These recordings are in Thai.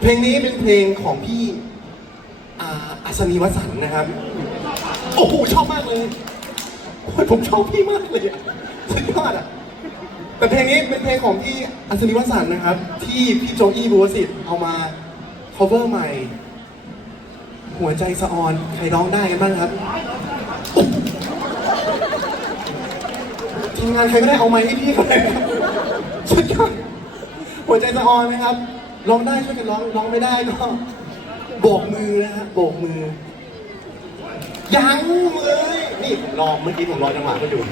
เพลงนี้เป็นเพลงของพี่อาอัศนีวสันต์นะครับ โอ้โหชอบมากเลยโอ้ยผมชอบพี่มากเลยอะสุดยอดอะแต่เพลงนี้เป็นเพลงของพี่อัศนีวสันต์นะครับ ที่พี่โจอี้บัวสิทธิ์เอามา cover ใหม่ หัวใจสะออนใครร้องได้กันบ้างครับทีมงานใครก็ได้เอาไม้ให้พี่เขาเลยครับสุดยอดหัวใจสะออนไหมครับ ร้องได้ช่วยกันร้องร้องไม่ได้ก็โบกมือนะฮะโบกมือ ยังเลยนี่ผมรอเมื่อกี้ผมรอจังหวะก็อยู่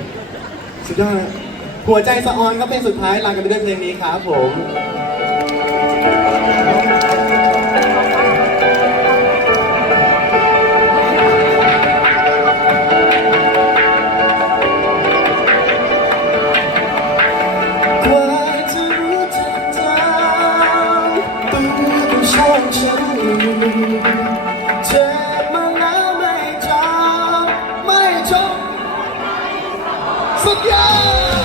สุดยอดนะหัวใจสะออนก็เป็นสุดท้ายลากันไปด้วยเพลงนี้ครับผม ชอบฉันเจ็บมาแล้วไม่จำไม่จบสุดยอด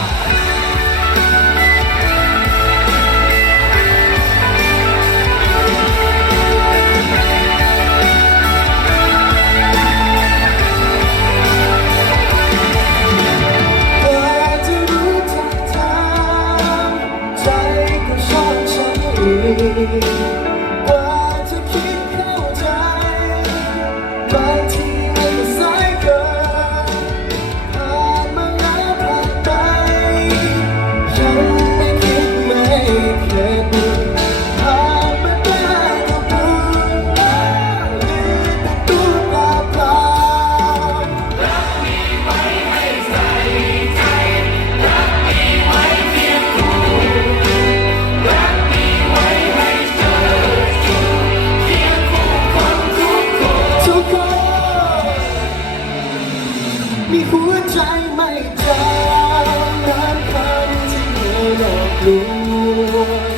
ว่าจะรู้จักเธอใจก็ชอบฉันอีก กลวง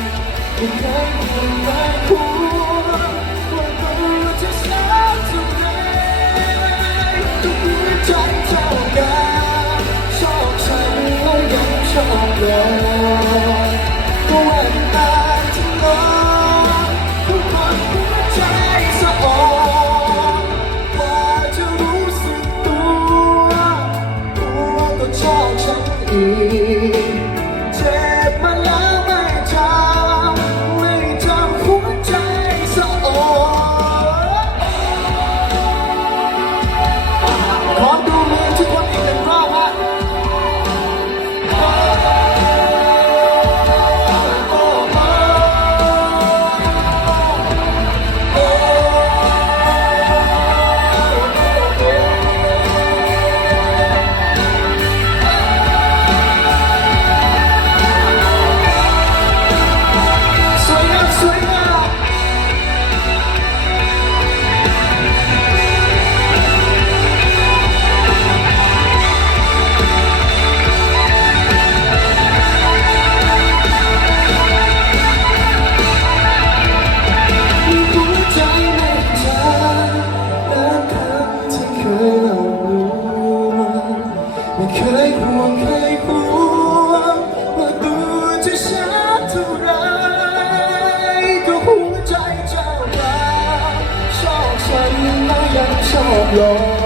ไม่เคยควรไม่ควรว่าตัวจะช้ำเท่าไรก็หัวใจเจ้ากันชอบฉันแล้วยังชอบเลยก็วันตาที่นอนทุกคนหัวใจสะอ่อนกว่าจะรู้สึกตัวตัวก็ชอบฉันอีก ไม่เคยห่วงเคยห่วงว่าตัวจะช้าเท่าไรก็หัวใจเจ้าบ่าชอบฉันแล้วยังชอบหลอก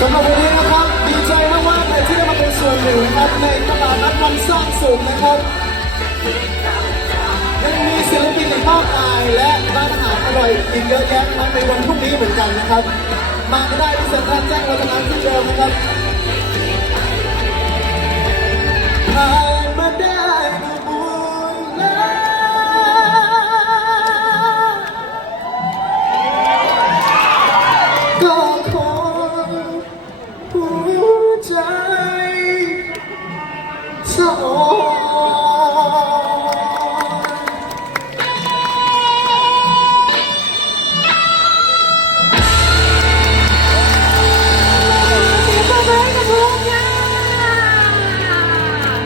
สำหรับวันนี้นะครับดีใจมากๆเลยที่ได้มาเป็นส่วนหนึ่งนะครับในตลาดนัดวันสร้างสุขนะครับยังมีศิลปินอีกมากมายและร้านอาหารอร่อยอีกเยอะแยะนะครับในวันพรุ่งนี้เหมือนกันนะครับ มาก็ได้ที่เซ็นทรัลแจ้งวัฒนะที่เดิมนะครับ